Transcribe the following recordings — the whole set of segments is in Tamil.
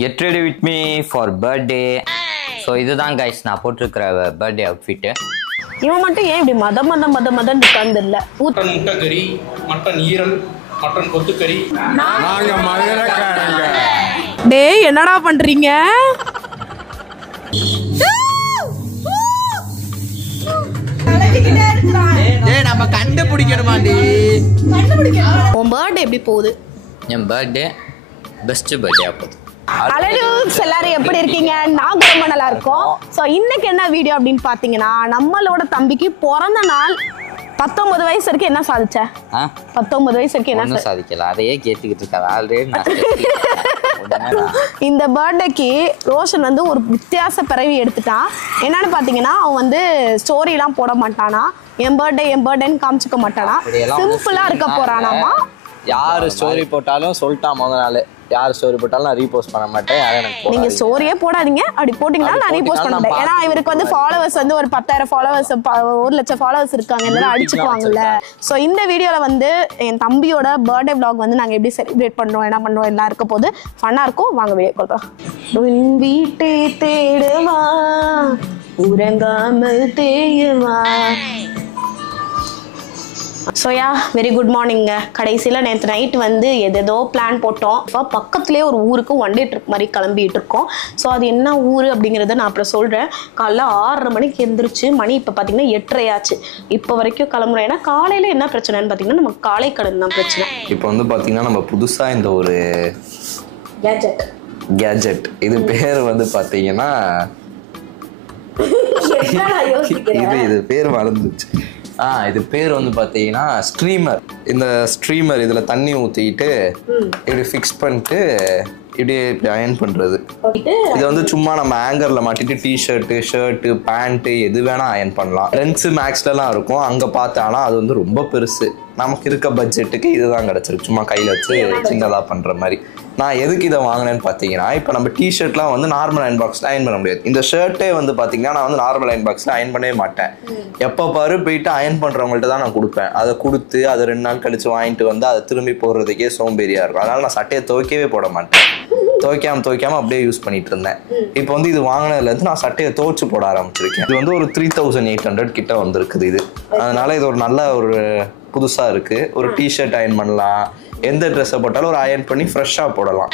Get ready with me for birthday. So இதுதான் guys நான் போட்டுக்கிற birthday outfit. இவன் மட்டும் ஏன் இப்படி மதம் உட்கார்ந்தில்ல? மட்டன் முட்டைக்கறி, மட்டன் ஈரல், மட்டன் கொத்துக்கறி. நாங்க மதுரைக்காரங்க. டேய் என்னடா பண்றீங்க? டேய் நம்ம கண்டுபிடிக்கணுமாண்டி. உன் பர்த்டே எப்படி போகுது? என் birthday best birthday போகுது. ஹலோ எல்லாரும் எப்படி இருக்கீங்க? நான் ரொம்ப நல்லா இருக்கோம். ஸோ இன்னைக்கு என்ன வீடியோ அப்படின்னு பார்த்தீங்கன்னா, நம்மளோட தம்பிக்கு பிறந்த நாள். 19 வயசு வரைக்கும் என்ன சாதிச்ச? 19 வயசு வரைக்கும் என்ன சாதிக்கல? அதையே கேட்டுக்கிட்டு இருக்காது ஆல்ரெடி. இந்த பர்த்டேக்கு ரோஷன் வந்து ஒரு வித்தியாச பிறவி எடுத்துட்டான். என்னன்னு பார்த்தீங்கன்னா, அவன் வந்து ஸ்டோரிலாம் போட மாட்டானா, என் பர்த்டேன்னு காமிச்சிக்க மாட்டானா, சிம்பிளா இருக்க போறானாமா. யாரு ஸ்டோரி போட்டாலும் சொல்லிட்டான் முதல் நாள், யார் ஸ்டோரி போட்டாலும் நான் ரீபோஸ்ட் பண்ண மாட்டேன். நீங்க ஸ்டோரியே போடாதீங்க, அப்படி போட்டீங்கன்னா நான் ரீபோஸ்ட் பண்ண மாட்டேன். ஏன்னா இவருக்கு வந்து ஃபாலோவர்ஸ் வந்து ஒரு 10,000 ஃபாலோவர்ஸ் 1,00,000 ஃபாலோவர்ஸ் இருக்காங்க, எல்லாரும் அடிச்சுக்குவாங்கல்ல. ஸோ இந்த வீடியோல வந்து என் தம்பியோட பர்த்டே vlog வந்து நாங்க எப்படி செலிப்ரேட் பண்றோம், என்ன பண்றோம் எல்லாம் இருக்க போது ஃபன்னா இருக்கும். வாங்க வீடியோ கொள்றோம். வீட்டை தேடுவா உறங்காமல் தேயுவா. ஸோயா வெரி குட் மார்னிங்க. கடைசியில் நேற்று நைட் வந்து எதோ பிளான் போட்டோம். இப்போ பக்கத்துலேயே ஒரு ஊருக்கு ஒன் டே ட்ரிப் மாதிரி கிளம்பிட்டு இருக்கோம். ஸோ அது என்ன ஊர் அப்படிங்கிறத நான் அப்புறம் சொல்கிறேன். காலைல 6:30 மணிக்கு எழுந்திரிச்சு, மணி இப்போ பார்த்தீங்கன்னா 8:30 ஆச்சு. இப்போ வரைக்கும் கிளம்புறேன். ஏன்னா காலையில் என்ன பிரச்சனைன்னு பார்த்தீங்கன்னா, நமக்கு காலை கடன் தான் பிரச்சனை. இப்போ வந்து பார்த்தீங்கன்னா நம்ம புதுசாக இந்த ஒரு கேஜெட் இது பேர் வந்து பார்த்தீங்கன்னா இது பேர் மறந்துச்சு. இது பேர் வந்து பார்த்தீங்கன்னா ஸ்ட்ரீமர். இந்த ஸ்ட்ரீமர் இதில் தண்ணி ஊற்றிக்கிட்டு இப்படி ஃபிக்ஸ் பண்ணிட்டு இப்படியே இப்படி அயன் பண்ணுறது. இது வந்து சும்மா நம்ம ஆங்கரில் மாட்டிட்டு டிஷர்ட்டு, ஷர்ட்டு, பேண்ட்டு எது வேணால் அயன் பண்ணலாம். ட்ரெண்ட்ஸு மேக்ஸ்லலாம் இருக்கும். அங்கே பார்த்தாலும் அது வந்து ரொம்ப பெருசு. நமக்கு இருக்க பட்ஜெட்டுக்கு இதுதான் கிடச்சிருக்கு. சும்மா கையில் வச்சு சின்னதாக பண்ணுற மாதிரி. நான் எதுக்கு இதை வாங்கினேன்னு பார்த்தீங்கன்னா, இப்போ நம்ம டிஷர்ட்லாம் வந்து நார்மல் அயன் பாக்ஸில் அயன் பண்ண முடியாது. இந்த ஷர்ட்டே வந்து பார்த்தீங்கன்னா நான் வந்து நார்மல் அயன் பாக்ஸில் அயன் பண்ணவே மாட்டேன். எப்போ பாரு போயிட்டு அயன் பண்ணுறவங்கள்ட்ட தான் நான் கொடுப்பேன். அதை கொடுத்து அதை 2 நாள் கழித்து வாங்கிட்டு வந்து அதை திரும்பி போடுறதுக்கே சோம்பேறியாக இருக்கும். அதனால் நான் சட்டையை துவைக்கவே போட மாட்டேன். துவைக்காம அப்படியே யூஸ் பண்ணிட்டு இருந்தேன். இப்போ வந்து இது வாங்கினதுலேருந்து நான் சட்டையை துவைச்சு போட ஆரம்பிச்சிருக்கேன். இது வந்து ஒரு 3800 கிட்ட வந்திருக்குது இது. அதனால இது ஒரு நல்ல ஒரு புதுசாக இருக்குது. ஒரு டிஷர்ட் அயன் பண்ணலாம், எந்த ட்ரெஸ்ஸை போட்டாலும் ஒரு அயன் பண்ணி ஃப்ரெஷ்ஷாக போடலாம்.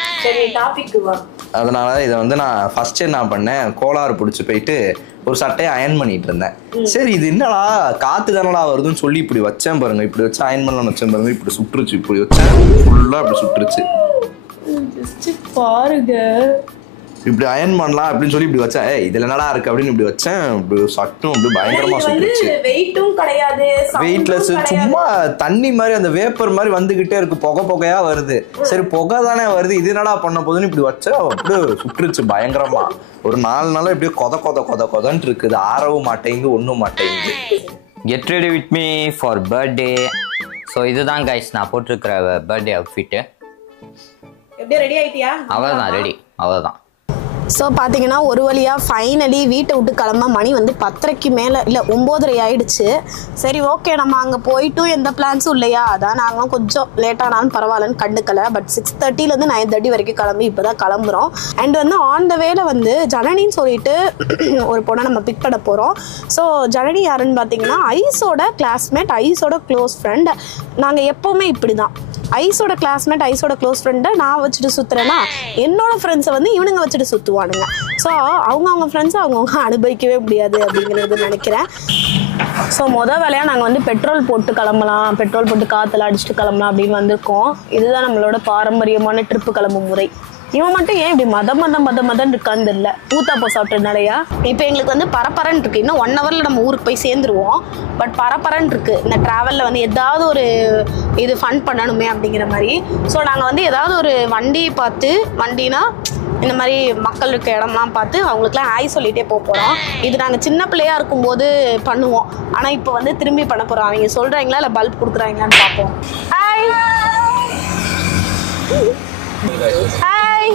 அதனால இதை வந்து நான் ஃபர்ஸ்ட் என்ன பண்ணேன், கோளாறு பிடிச்சி போயிட்டு ஒரு சட்டையை அயன் பண்ணிட்டு இருந்தேன். சரி இது என்னடா காற்று தானடா வருதுன்னு சொல்லி இப்படி வச்சேன் பாருங்க. இப்படி வச்சு அயன் பண்ணலாம்னு வச்சேன் பாருங்க. இப்படி சுட்டுருச்சு. இப்படி வச்சேன் ஃபுல்லாக இப்படி சுட்டுருச்சு பாருங்க. இப்படி அயன் பண்ணலாம் அப்படின்னு சொல்லி இப்படி வச்சேன். இதுல என்னடா இருக்கு அப்படின்னு இப்படி வச்சேன். இப்படி சட்டும் இப்படி பயங்கரமா சுட்டுச்சு. வெயிட்லெஸ், சும்மா தண்ணி மாதிரி அந்த வேப்பர் மாதிரி வந்துகிட்டே இருக்கு. புகையா வருது. சரி புகை தானே வருது, இது என்னடா பண்ண போதுன்னு இப்படி வச்சா அப்படியே சுட்டுருச்சு பயங்கரமா. ஒரு 4 நாளா இப்படியே கொதன்னு இருக்குது. ஆறவும் மாட்டேங்குது, ஒன்றும் மாட்டேங்குது. Get ready with me for birthday. So இதுதான் guys நான் போட்டிருக்கிற birthday outfit. எப்படி ரெடி ஆயிட்டியா? அவ்வளோதான் ரெடி, அவ்வளோதான். ஸோ பார்த்தீங்கன்னா ஒரு வழியாக ஃபைனலி வீட்டை விட்டு கிளம்ப மணி வந்து 10:30க்கு மேலே, இல்லை 9:30 ஆயிடுச்சு. சரி ஓகே நம்ம அங்கே போயிட்டும் எந்த பிளான்ஸும் இல்லையா, அதான் நாங்களும் கொஞ்சம் லேட்டானாலும் பரவாயில்லன்னு கண்டுக்கலை. பட் 6:30லேருந்து 9:30 வரைக்கும் கிளம்பி இப்போ தான் கிளம்புறோம். அண்ட் வந்து ஆன் த வேல வந்து ஜனனின்னு சொல்லிட்டு ஒரு பொண்ணை நம்ம பிக் பண்ண போகிறோம். ஸோ ஜனனி யாருன்னு பார்த்தீங்கன்னா ஐஸோட கிளாஸ்மேட், ஐஸோட க்ளோஸ் ஃப்ரெண்ட். நாங்கள் எப்போவுமே இப்படி தான், ஐஸோட கிளாஸ்மேட், ஐஸோட க்ளோஸ் ஃப்ரெண்டை நான் வச்சுட்டு சுற்றுறேன்னா என்னோட ஃப்ரெண்ட்ஸை வந்து இவனுங்க வச்சுட்டு சுற்றுவானுங்க. ஸோ அவங்க ஃப்ரெண்ட்ஸை அவங்கவுங்க அனுபவிக்கவே முடியாது அப்படிங்கிறது நினைக்கிறேன். ஸோ வேலையாக நாங்கள் வந்து பெட்ரோல் போட்டு கிளம்பலாம், பெட்ரோல் போட்டு காற்றுல அடிச்சுட்டு கிளம்பலாம் அப்படின்னு வந்திருக்கோம். இதுதான் நம்மளோட பாரம்பரியமான ட்ரிப்பு கிளம்பும் முறை. இவன் மட்டும் ஏன் இப்படி மதம் இருக்கான்னு தெரியல. ஊத்தாப்போ சாப்பிட்டதுனாலயா இப்போ எங்களுக்கு வந்து பரபரன்னு இருக்கு. இன்னும் 1 ஹவரில் நம்ம ஊருக்கு போய் சேர்ந்துருவோம். பட் பரபரன்னு இருக்கு. இந்த ட்ராவலில் வந்து ஏதாவது ஒரு இது ஃபன் பண்ணணுமே அப்படிங்கிற மாதிரி. ஸோ நாங்கள் வந்து ஏதாவது ஒரு வண்டி பார்த்து, வண்டினா இந்த மாதிரி மக்கள் இருக்க இடம்லாம் பார்த்து அவங்களுக்குலாம் ஆய் சொல்லிகிட்டே போகிறோம். இது நாங்கள் சின்ன பிள்ளையாக இருக்கும்போது பண்ணுவோம். ஆனால் இப்போ வந்து திரும்பி பண்ண போகிறோம். அவங்க சொல்கிறாங்களா இல்லை பல்ப் கொடுக்குறாங்களான்னு பார்ப்போம். Hi hi.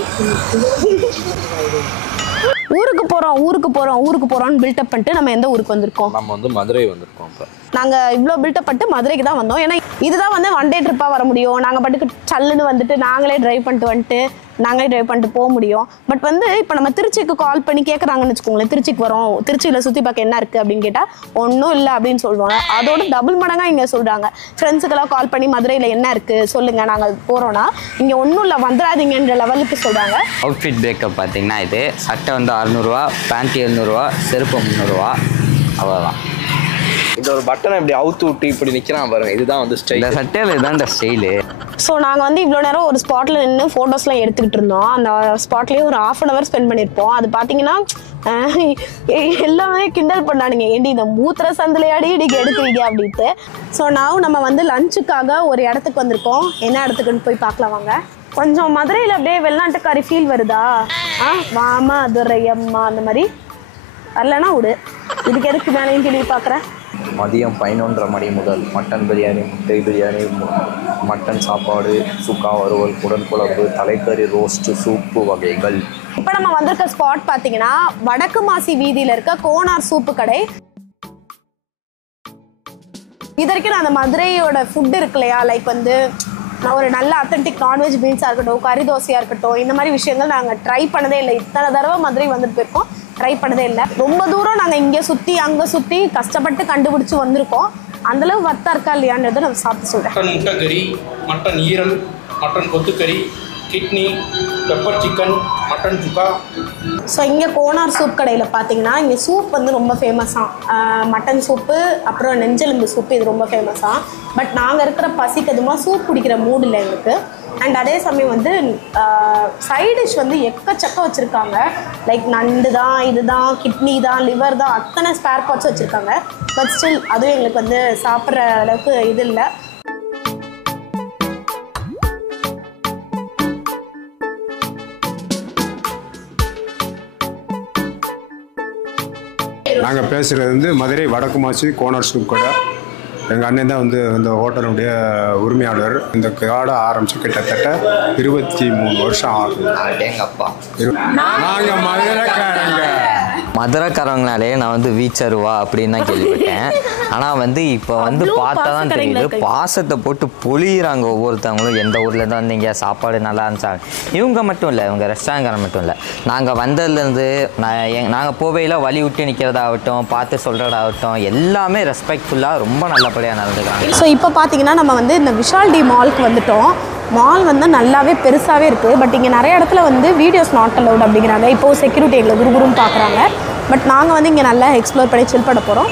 ஊருக்கு போகிறோம்னு பில்டப் பண்ணிட்டு நம்ம எந்த ஊருக்கு வந்திருக்கோம்? நம்ம வந்து மதுரை வந்திருக்கோம். இப்போ நாங்கள் இவ்வளோ பில்டப் பண்ணிட்டு மதுரைக்கு தான் வந்தோம். ஏன்னா இதுதான் வந்து ஒன் டே ட்ரிப்பாக வர முடியும். நாங்கள் பாட்டுக்கு சல்லுன்னு வந்துட்டு நாங்களே ட்ரைவ் பண்ணிட்டு போக முடியும். பட் வந்து இப்போ நம்ம திருச்சிக்கு கால் பண்ணி கேட்குறாங்கன்னு வச்சுக்கோங்களேன், திருச்சிக்கு வரோம், திருச்சியில் சுற்றி பார்க்க என்ன இருக்குது அப்படின்னு கேட்டால் ஒன்றும் இல்லை அப்படின்னு சொல்லுவாங்க. அதோட டபுள் மடங்காக இங்கே சொல்கிறாங்க. ஃப்ரெண்ட்ஸுக்கெல்லாம் கால் பண்ணி மதுரையில் என்ன இருக்குது சொல்லுங்கள், நாங்கள் போகிறோன்னா இங்கே ஒன்றும் இல்லை வந்துடாதீங்கன்ற லெவலுக்கு சொல்கிறாங்க. அவுட்ஃபிட் பிரேக்கப் பார்த்தீங்கன்னா இது சட்டை வந்து 600 ரூபா, பேண்ட் 700 ரூபா, செருப்பு 300 ரூபா, அவ்வளோதான். இந்த ஒரு பட்டனை இப்படி அவுத்து விட்டு இப்படி நிற்கிறான் பாருங்க, இதுதான் வந்து ஸ்டைல். இந்த சட்டையில் இதுதான் இந்த ஸ்டைலு. ஸோ நாங்கள் வந்து இவ்வளோ நேரம் ஒரு ஸ்பாட்டில் நின்று ஃபோட்டோஸ்லாம் எடுத்துக்கிட்டு இருந்தோம். அந்த ஸ்பாட்லேயே ஒரு 1/2 hour ஸ்பெண்ட் பண்ணியிருப்போம். அது பார்த்தீங்கன்னா எல்லாமே கிண்டல் பண்ணானுங்க, ஏண்டி இந்த மூத்திர சந்திலையாடி இடிக்கு எடுக்கிறீங்க அப்படின்ட்டு. ஸோ நம்ம வந்து லஞ்சுக்காக ஒரு இடத்துக்கு வந்திருக்கோம். என்ன இடத்துக்குன்னு போய் பார்க்கலாம் வாங்க. கொஞ்சம் மதுரையில் அப்படியே வெளிநாட்டுக்காரி ஃபீல் வருதா? மாமா துரையம்மா அந்த மாதிரி வரலன்னா விடு, இதுக்கு எதுக்கு மேலேயும் கேள்வி பார்க்குறேன். மதியம் 11:30 மணி முதல் மட்டன் பிரியாணி, முட்டை பிரியாணி, மட்டன் சாப்பாடு, சுக்கா வறுவல், குடன்குழம்பு, தலைக்கறி, ரோஸ்ட்டு, சூப்பு வகைகள். இப்போ நம்ம வந்திருக்க ஸ்பாட் பார்த்தீங்கன்னா வடக்கு மாசி வீதியில் இருக்க கோனார் சூப்பு கடை. இது வரைக்கும் நான் அந்த மதுரையோட ஃபுட் இருக்கு இல்லையா, லைக் வந்து நான் ஒரு நல்ல அத்தன்டிக் நான்வெஜ் மீல்ஸாக இருக்கட்டும், கறி தோசையாக இருக்கட்டும், இந்த மாதிரி விஷயங்கள் நாங்கள் ட்ரை பண்ணதே இல்லை. இத்தனை தடவை மதுரை வந்துட்டு போயிருக்கோம், ட்ரை பண்ணதே இல்லை. ரொம்ப தூரம் நாங்கள் இங்கே சுற்றி அங்கே சுற்றி கஷ்டப்பட்டு கண்டுபிடிச்சி வந்திருக்கோம். அந்தளவு வர்த்தா இருக்கா இல்லையான்றதை நான் சாப்பிட்டு சொல்கிறேன். மட்டன் முட்டை கறி, மட்டன் ஈரல், மட்டன் கொத்துக்கறி, kidney, pepper chicken, mutton sukka. So இங்கே கோனார் சூப் கடையில் பார்த்தீங்கன்னா இங்கே சூப் வந்து ரொம்ப ஃபேமஸாக, மட்டன் சூப்பு அப்புறம் நெஞ்செலும்பு சூப்பு இது ரொம்ப ஃபேமஸாக. பட் நாங்கள் இருக்கிற பசிக்கு அதுமா சூப் குடிக்கிற மூடு இல்லை எங்களுக்கு. அண்ட் அதே சமயம் வந்து சைட் டிஷ் வந்து எக்கச்சக்க வச்சுருக்காங்க. லைக் நண்டு தான், இதுதான், கிட்னி தான், லிவர் தான், அத்தனை ஸ்பேர் பார்ட்ஸ் வச்சுருக்காங்க. பட் ஸ்டில் அதுவும் எங்களுக்கு வந்து சாப்பிட்ற அளவுக்கு இது இல்லை. நாங்கள் பேசுகிறது வந்து மதுரை வடக்கு மாசி கோனார் சூப் கடை. எங்கள் அண்ணன் தான் வந்து இந்த ஹோட்டலுடைய உரிமையாளர். இந்த கடை ஆரம்பித்து கிட்டத்தட்ட 23 வருஷம் ஆகுது. எங்கப்பா நாங்கள் மதுரைக்காரங்க. மதுரைக்காரங்கனாலே நான் வந்து வீச்சருவா அப்படின்னு தான் கேள்விப்பட்டேன். ஆனால் வந்து இப்போ வந்து பார்த்தா தான் தெரியுது, பாசத்தை போட்டு பொழியிறாங்க ஒவ்வொருத்தவங்களும். எந்த ஊரில் தான் வந்தீங்க, சாப்பாடு நல்லா இருந்துச்சாங்க. இவங்க மட்டும் இல்லை, இவங்க ரெஸ்டாரண்ட் மட்டும் இல்லை, நாங்கள் வந்ததுலேருந்து நாங்கள் போவையில் வழி விட்டு நிற்கிறதாகட்டும், பார்த்து சொல்கிறதாகட்டும், எல்லாமே ரெஸ்பெக்ட்ஃபுல்லாக ரொம்ப நல்லபடியாக நடந்துக்கிறாங்க. ஸோ இப்போ பார்த்தீங்கன்னா நம்ம வந்து இந்த விஷால் டி மாலுக்கு வந்துட்டோம். மால் வந்து நல்லாவே பெருசாகவே இருக்குது. பட் இங்கே நிறைய இடத்துல வந்து வீடியோஸ் நாட் அலவுட் அப்படிங்கிறாங்க. இப்போது செக்யூரிட்டி எங்களை குருகுருன்னு பார்க்குறாங்க. பட் நாங்கள் வந்து இங்கே நல்லா எக்ஸ்ப்ளோர் பண்ணி சில் பண்ண போகிறோம்.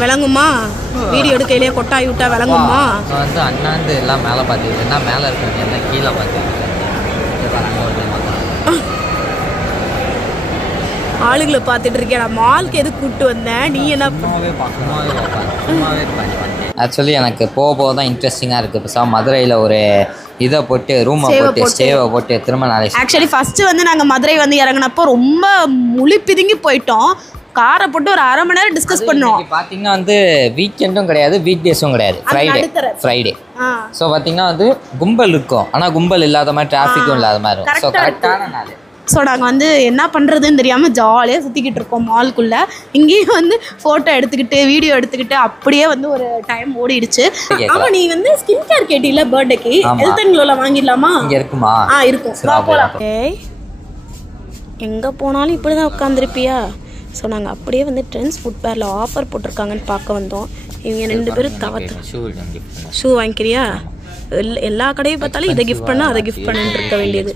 விளங்குமா? வீடியோ எடுக்கையிலேயே கொட்டாய் விட்டா விளங்குமா? வந்து அண்ணாந்து எல்லாம் மேலே பார்த்துக்கிட்டு மேலே இருக்கிறவங்க எல்லாம் கீழே பார்த்துக்கிட்டு ஆளுங்களை பார்த்துட்டு இருக்கேன். நான் மாலுக்கு எதுக்கு கூப்பிட்டு வந்தேன், நீ என்ன? ஆக்சுவலி எனக்கு போக தான் இன்ட்ரெஸ்டிங்காக இருக்குது. இப்போ மதுரையில் ஒரு இதை போட்டு ரூமை போட்டு ஸ்டேவை போட்டு திரும்ப நாளைக்கு. ஆக்சுவலி ஃபஸ்ட்டு வந்து நாங்கள் மதுரை வந்து இறங்கினப்போ ரொம்ப முழி பிதுங்கி போயிட்டோம். காரை போட்டு ஒரு 1/2 மணி நேரம் டிஸ்கஸ் பண்ணோம். பார்த்தீங்கன்னா வந்து வீக்கெண்டும் கிடையாது, வீக் டேஸும் கிடையாது, ஃப்ரைடே. ஸோ பார்த்தீங்கன்னா வந்து கும்பல் இருக்கும், ஆனால் கும்பல் இல்லாத மாதிரி, டிராஃபிக்கும் இல்லாத மாதிரி இருக்கும். ஸோ கரெக்டான நாள். ஸோ நாங்கள் வந்து என்ன பண்ணுறதுன்னு தெரியாமல் ஜாலியாக சுற்றிக்கிட்டு இருக்கோம் மால்குள்ளே. இங்கேயும் வந்து ஃபோட்டோ எடுத்துக்கிட்டு வீடியோ எடுத்துக்கிட்டு அப்படியே வந்து ஒரு டைம் ஓடிடுச்சு. ஆமாம், நீ வந்து ஸ்கின் கேர் கேட்டில பர்த்டேக்கு ஹெல்த் அண்ட் க்ளோவில் வாங்கிடலாமா? இங்கே இருக்குமா? இருக்கும். ஏய், எங்கே போனாலும் இப்படி தான் உட்காந்துருப்பியா? ஸோ நாங்கள் அப்படியே வந்து ட்ரெண்ட்ஸ் ஃபுட்வேரில் ஆஃபர் போட்டிருக்காங்கன்னு பார்க்க வந்தோம். இவங்க 2 பேரும் ஷூ வாங்கிக்கிறியா? எல்லா கடையும் பார்த்தாலும் இதை கிஃப்ட் பண்ண அதை கிஃப்ட் பண்ணிட்டு இருக்க வேண்டியது.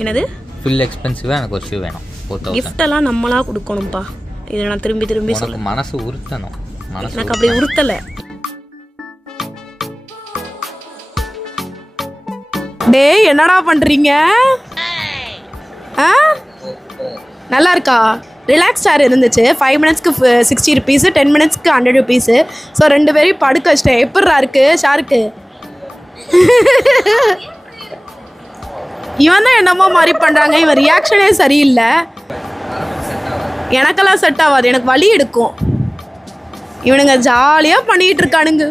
என்னது ஃபுல் எக்ஸ்பென்சிவாக எனக்கு ஒரு ஷூ வேணும். கிஃப்டெல்லாம் நம்மளா கொடுக்கணும்ப்பா. இதை நான் திரும்பி சொல்ல மனசு உறுத்தணும். எனக்கு அப்படி உறுத்தலை. டேய், என்னடா பண்ணுறீங்க? நல்லா இருக்கா? ரிலாக்ஸ் சேர் இருந்துச்சு. 5 மினிட்ஸ்க்கு 60 rupees, 10 மினிட்ஸ்க்கு 100 rupees. ஸோ 2 பேரையும் படுக்க வச்சிட்டேன். எப்படிரா இருக்கு ஷாருக்கு? இவன் தான் என்னமோ மாதிரி பண்ணுறாங்க. இவன் ரியாக்ஷனே சரியில்லை. எனக்கெல்லாம் செட் ஆகாது, எனக்கு வலி எடுக்கும். இவனுங்க ஜாலியாக பண்ணிகிட்டு இருக்கானுங்க.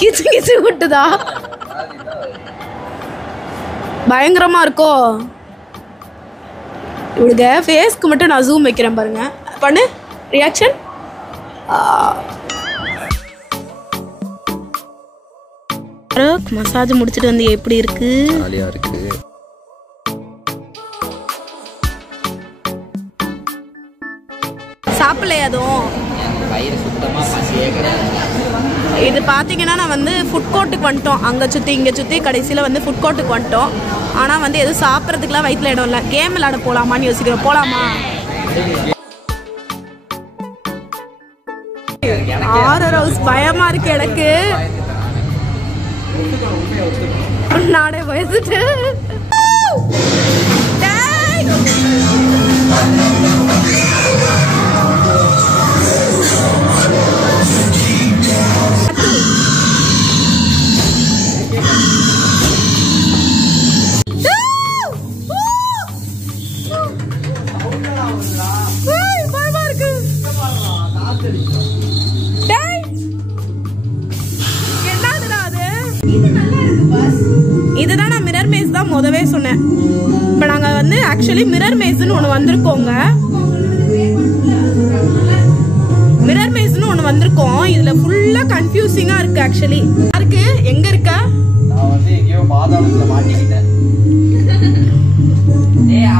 கிச்சு விட்டுதா? பயங்கரமாக இருக்கோ? இவளுங்க ஃபேஸ்க்கு மட்டும் நான் ஜூம் வைக்கிறேன் பாருங்க. பண்ணு ரியாக்ஷன். மசாஜ் முடிச்சுட்டு வந்து எப்படி இருக்கு? ஜாலியாக இருக்கு. சாப்பிடலையா அதுவும்? வயிறு சுத்தமாக பசியே கிடையாது. இது பார்த்தீங்கன்னா நான் வந்து ஃபுட் கோர்ட்டுக்கு வந்துட்டோம். அங்கே சுற்றி இங்கே சுற்றி கடைசியில் வந்து ஃபுட் கோர்ட்டுக்கு வந்துட்டோம். ஆனால் வந்து எதுவும் சாப்பிட்றதுக்குலாம் வயிற்றுல இடம் இல்லை. கேம் விளையாட போகலாமான்னு யோசிக்கிறோம். போகலாமா? ஹாரர் ஹவுஸ் பயமாக இருக்கு எனக்கு. நானே பயந்துட்டு இதுதான் நான் மிரர் மேஸ் தான் முதவே சொன்னேன். இப்போ நாங்கள் வந்து ஆக்சுவலி மிரர் மேஸ்ன்னு ஒன்று வந்திருக்கோங்க. மிரர் மேஸ்ன்னு ஒன்று வந்திருக்கோம். இதில் ஃபுல்லாக கன்ஃபியூசிங்காக இருக்குது. ஆக்சுவலி இருக்கு எங்கே இருக்க? நான் வந்து எங்கேயோ பாதாளத்தில் மாட்டிக்கிட்டேன்.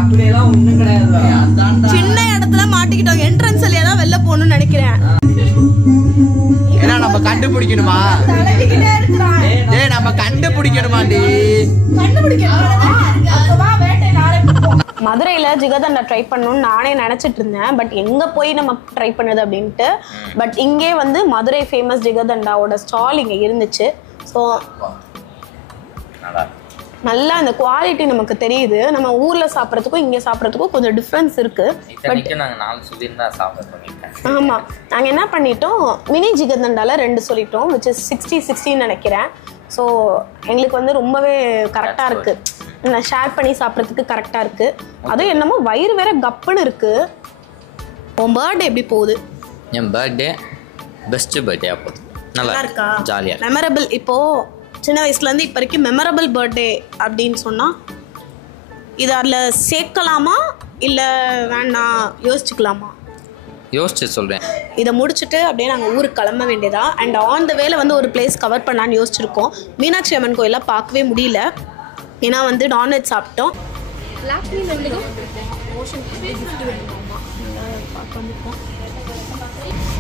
அப்படியெல்லாம் ஒன்றும் கிடையாது. சின்ன இடத்துல மாட்டிக்கிட்டோம். என்ட்ரன்ஸ் வழியா தான் வெளில போகணும்னு நினைக்கிறேன். ஏன்னா நம்ம கண்டுபிடிக்கணுமா? ஏய் நம்ம கண்டுபிடிக்கணுமாண்டி. மதுரையில் ஜிகர்தண்டா ட்ரை பண்ணணும்னு நானே நினச்சிட்டு இருந்தேன். பட் எங்கே போய் நம்ம ட்ரை பண்ணுறது அப்படின்ட்டு. பட் இங்கே வந்து மதுரை ஃபேமஸ் ஜிகர்தண்டாவோட ஸ்டால் இங்கே இருந்துச்சு. ஸோ நல்லா அந்த குவாலிட்டி நமக்கு தெரியுது. நம்ம ஊரில் சாப்பிட்றதுக்கும் இங்கே சாப்பிட்றதுக்கும் கொஞ்சம் டிஃப்ரென்ஸ் இருக்குது. பட் ஆமாம், நாங்கள் என்ன பண்ணிட்டோம், மினி ஜிகர்தண்டாவில் 2 சொல்லிட்டோம், விச் இஸ் 60-60 நினைக்கிறேன். ஸோ எங்களுக்கு வந்து ரொம்பவே கரெக்டாக இருக்குது. நான் ஷேர் பண்ணி சாப்பிட்றதுக்கு கரெக்டாக இருக்குது. அதுவும் என்னமோ வயிறு வேற கப்புன்னு இருக்குது. உன் பர்த்டே எப்படி போகுது? என் பர்த்டே பெஸ்ட் பர்த்டே. அப்போ நல்லா இருக்கா? ஜாலியாக மெமரபிள். இப்போது சின்ன வயசுலேருந்து இப்போ வரைக்கும் மெமரபிள் பர்த்டே அப்படின்னு சொன்னால் இதை அதில் சேர்க்கலாமா இல்லை வேண்டாம் யோசிச்சுக்கலாமா? யோசிச்சு சொல்கிறேன். இதை முடிச்சுட்டு அப்படியே நாங்கள் ஊருக்கு கிளம்ப வேண்டியதா. அண்ட் ஆன் த வேல வந்து ஒரு பிளேஸ் கவர் பண்ணலான்னு யோசிச்சிருக்கோம். மீனாட்சி அம்மன் கோயிலாம் பார்க்கவே முடியல. ஏன்னா வந்து நான்வெஜ் சாப்பிட்டோம்.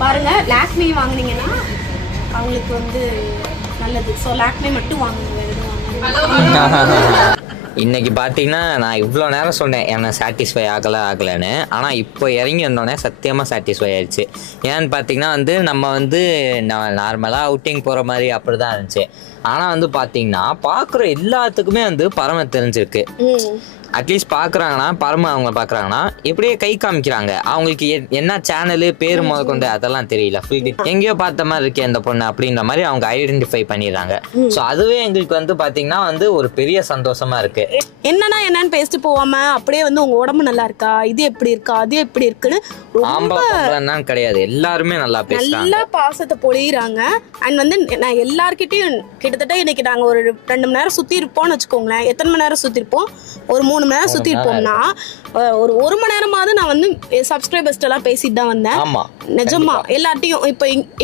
பாருங்க, லாக்மி வாங்கினீங்கன்னா அவங்களுக்கு வந்து நல்லது. ஸோ லாக்மி மட்டும் வாங்குங்க, வேறு எதுவும் இன்னைக்கு பார்த்தீங்கன்னா நான் இவ்வளோ நேரம் சொன்னேன் என்ன சாட்டிஸ்ஃபை ஆகலைன்னு. ஆனால் இப்போ இறங்கி வந்தோடனே சத்தியமாக சாட்டிஸ்ஃபை ஆயிடுச்சு. ஏன்னு பார்த்தீங்கன்னா வந்து நம்ம வந்து நார்மலாக அவுட்டிங் போகிற மாதிரி அப்படி தான் இருந்துச்சு. ஆனால் வந்து பார்த்தீங்கன்னா பார்க்குற எல்லாத்துக்குமே வந்து பரம தெரிஞ்சிருக்கு. அட்லீஸ்ட் பார்க்குறாங்கன்னா பரம அவங்க பார்க்குறாங்கன்னா எப்படியே கை காமிக்கிறாங்க. அவங்களுக்கு என்ன சேனலு பேர் முதற்கொண்டு அதெல்லாம் தெரியல. ஃபுல் எங்கேயோ பார்த்த மாதிரி இருக்கே அந்த பொண்ணு அப்படின்ற மாதிரி அவங்க ஐடென்டிஃபை பண்ணிடுறாங்க. ஸோ அதுவே எங்களுக்கு வந்து பார்த்தீங்கன்னா வந்து ஒரு பெரிய சந்தோஷமா இருக்கு. என்னன்னு பேசிட்டு போவாம அப்படியே வந்து உங்க உடம்பு நல்லா இருக்கா, இது எப்படி இருக்கா, அது எப்படி இருக்குன்னு ஆம்பளை கிடையாது, எல்லாருமே நல்லா பேசுறாங்க, நல்லா பாசத்தை பொழியிறாங்க. அண்ட் வந்து நான் எல்லார்கிட்டையும் கிட்டத்தட்ட இன்னைக்கு நாங்க ஒரு 2 மணி நேரம் சுத்தி இருப்போம்னு வச்சுக்கோங்களேன். எத்தனை மணி நேரம் சுத்தி இருப்போம்? ஒரு 3 மணி நேரம் சுத்தி இருப்போம்னா ஒரு 1 மணி நேரமாவது நான் வந்து சப்ஸ்கிரைபர்ஸ் எல்லாம் பேசிட்டு தான் வந்தேன். நிஜமா எல்லார்ட்டையும்.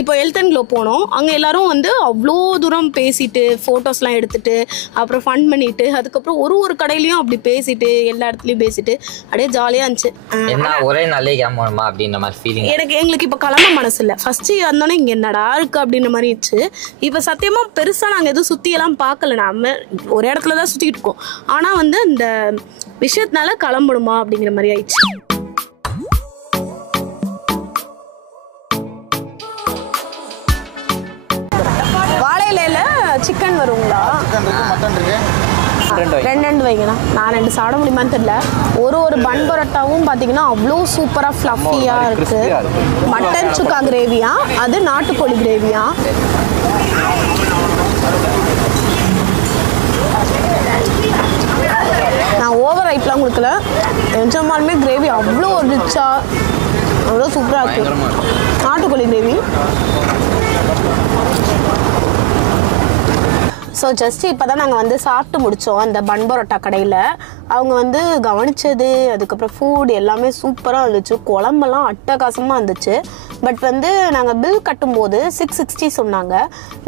இப்போ ஹெல்த் அண்ட் க்ளோ போனோம். அங்க எல்லாரும் வந்து அவ்வளோ தூரம் பேசிட்டு போட்டோஸ்லாம் எடுத்துட்டு அப்புறம் ஃபன் பண்ணிட்டு அதுக்கப்புறம் ஒரு கடையிலயும் அப்படி பேசிட்டு எல்லா இடத்துலயும் பேசிட்டு அப்படியே ஜாலியா இருந்துச்சு. ஒரே நல்ல கேமமா அப்படின்ற மாதிரி ஃபீலிங் எங்களுக்கு இப்ப கிளம்ப மனசு இல்லை. ஃபர்ஸ்ட் வந்தோடனே இங்க என்னடா இருக்கு அப்படின்ற மாதிரி இருந்துச்சு. இப்ப சத்தியமா பெருசா நாங்க எதுவும் சுத்தி எல்லாம் பார்க்கல. நாம ஒரு இடத்துலதான் சுத்திட்டு இருக்கோம். ஆனா வந்து இந்த விஷயத்தினால கிளம்பணுமா அப்படிங்கிற மாதிரி ஆயிடுச்சு. வாழையில சிக்கன் வருங்களா? ரெண்டு வைங்கண்ணா. நான் 2 சாப்பிட முடியுமான்னு தெரியல. ஒரு பன் பரோட்டாவும் பார்த்தீங்கன்னா அவ்வளோ சூப்பராக ஃப்ளஃபியாக இருக்கு. மட்டன் சுக்கா கிரேவியா, அது நாட்டுக்கோழி கிரேவியா? நான் ஓவர் ரைப்லாம் கொடுக்கல. நிஜமாலுமே கிரேவி அவ்வளோ ரிச்சா அவ்வளோ சூப்பராக இருக்கு. நாட்டுக்கோழி கிரேவி ஸோ ஜஸ்ட் இப்போ தான் நாங்கள் வந்து சாப்பிட்டு முடித்தோம் அந்த பன் பரோட்டா கடையில். அவங்க வந்து கவனித்தது, அதுக்கப்புறம் ஃபுட் எல்லாமே சூப்பராக இருந்துச்சு, குழம்பெல்லாம் அட்டகாசமாக இருந்துச்சு. பட் வந்து நாங்கள் பில் கட்டும்போது 660 சொன்னாங்க.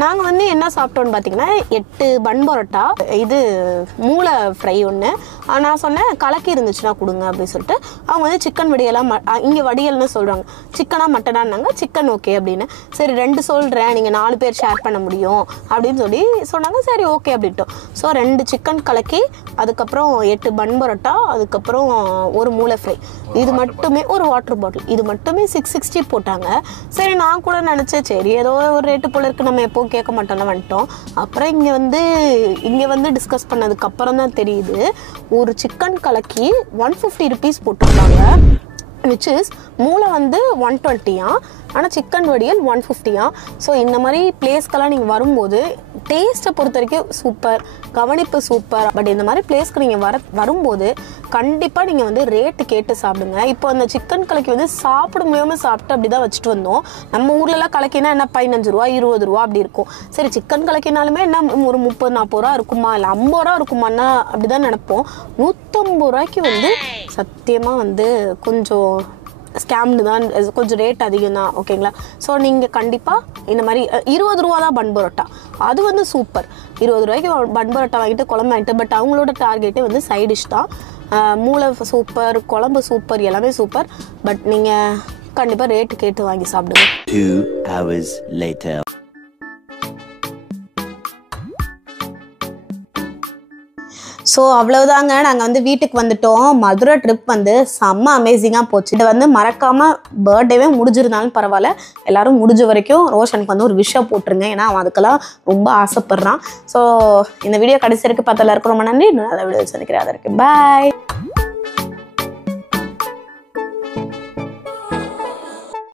நாங்கள் வந்து என்ன சாப்பிட்டோன்னு பார்த்தீங்கன்னா 8 பன் பரோட்டா, இது மூளை ஃப்ரை ஒன்று. நான் சொன்னேன் கலக்கி இருந்துச்சுன்னா கொடுங்க அப்படின்னு சொல்லிட்டு. அவங்க வந்து சிக்கன் வடியெல்லாம் இங்கே வடியல்னு சொல்கிறாங்க, சிக்கனா மட்டனான்னாங்க. சிக்கன் ஓகே அப்படின்னு. சரி 2 சொல்கிறேன், நீங்கள் 4 பேர் ஷேர் பண்ண முடியும் அப்படின்னு சொல்லி சொன்னாங்க. சரி ஓகே அப்படின்ட்டோம். ஸோ 2 சிக்கன் கலக்கி, அதுக்கப்புறம் 8 பன் பரோட்டா, அதுக்கப்புறம் ஒரு மூளை ஃப்ரை, இது மட்டுமே ஒரு வாட்டர் பாட்டில், இது மட்டுமே 660 போட்டாங்க. சரி நான் கூட நினச்சேன் சரி ஏதோ ஒரு ரேட்டு போல இருக்குது, நம்ம எப்போ கேட்க மாட்டோம்ல வந்துட்டோம். அப்புறம் இங்கே வந்து டிஸ்கஸ் பண்ணதுக்கு அப்புறம் தான் தெரியுது ஒரு சிக்கன் கலக்கி 150 ருபீஸ் போட்டிருக்காங்க. விச் இஸ் மூளை வந்து 120 ஆனால் சிக்கன் வடியல் 150. ஸோ இந்த மாதிரி பிளேஸ்க்கெல்லாம் நீங்கள் வரும்போது டேஸ்ட்டை பொறுத்த வரைக்கும் சூப்பர், கவனிப்பு சூப்பர். பட் இந்த மாதிரி பிளேஸ்க்கு நீங்கள் வரும்போது கண்டிப்பாக நீங்கள் வந்து ரேட்டு கேட்டு சாப்பிடுங்க. இப்போ அந்த சிக்கன் கலக்கி வந்து சாப்பிட முடியாமல் சாப்பிட்டு அப்படி தான் வச்சுட்டு வந்தோம். நம்ம ஊர்லலாம் கலக்கினா என்ன 15 ரூபா 20 ரூபா அப்படி இருக்கும். சரி சிக்கன் கலக்கினாலுமே என்ன ஒரு 30-40 ரூபா இருக்குமா, இல்லை 50 ரூபா இருக்குமான்னா அப்படி தான் நினைப்போம். 150 ரூபாய்க்கு வந்து சத்தியமாக வந்து கொஞ்சம் ஸ்கேம்டு தான், கொஞ்சம் ரேட் அதிகம் தான். ஓகேங்களா? ஸோ நீங்கள் கண்டிப்பாக இந்த மாதிரி 20 ரூபா தான் பன் பரோட்டா, அது வந்து சூப்பர். 20 ரூபாய்க்கு பன் பரோட்டா வாங்கிட்டு குழம்பு வாங்கிட்டு. பட் அவங்களோட டார்கெட்டே வந்து சைட் டிஷ் தான். மூளை சூப்பர், குழம்பு சூப்பர், எல்லாமே சூப்பர். பட் நீங்கள் கண்டிப்பாக ரேட்டு கேட்டு வாங்கி சாப்பிடுங்க. 2 hours later. ஸோ அவ்வளவுதாங்க, நாங்கள் வந்து வீட்டுக்கு வந்துட்டோம். மதுரை ட்ரிப் வந்து செம்ம அமேசிங்காக போச்சு. இது வந்து மறக்காமல் பர்த்டேவே முடிஞ்சிருந்தாலும் பரவாயில்ல, எல்லோரும் முடிஞ்ச வரைக்கும் ரோஷனுக்கு வந்து ஒரு விஷயம் போட்டுருங்க. ஏன்னா அவன் அதுக்கெல்லாம் ரொம்ப ஆசைப்படுறான். ஸோ இந்த வீடியோ கடைசி வரைக்கும் பார்த்து எல்லாருக்கும் ரொம்ப நன்றி. இன்னும் நல்ல வீடியோ சந்திக்கிறேன். அதற்கு பாய்.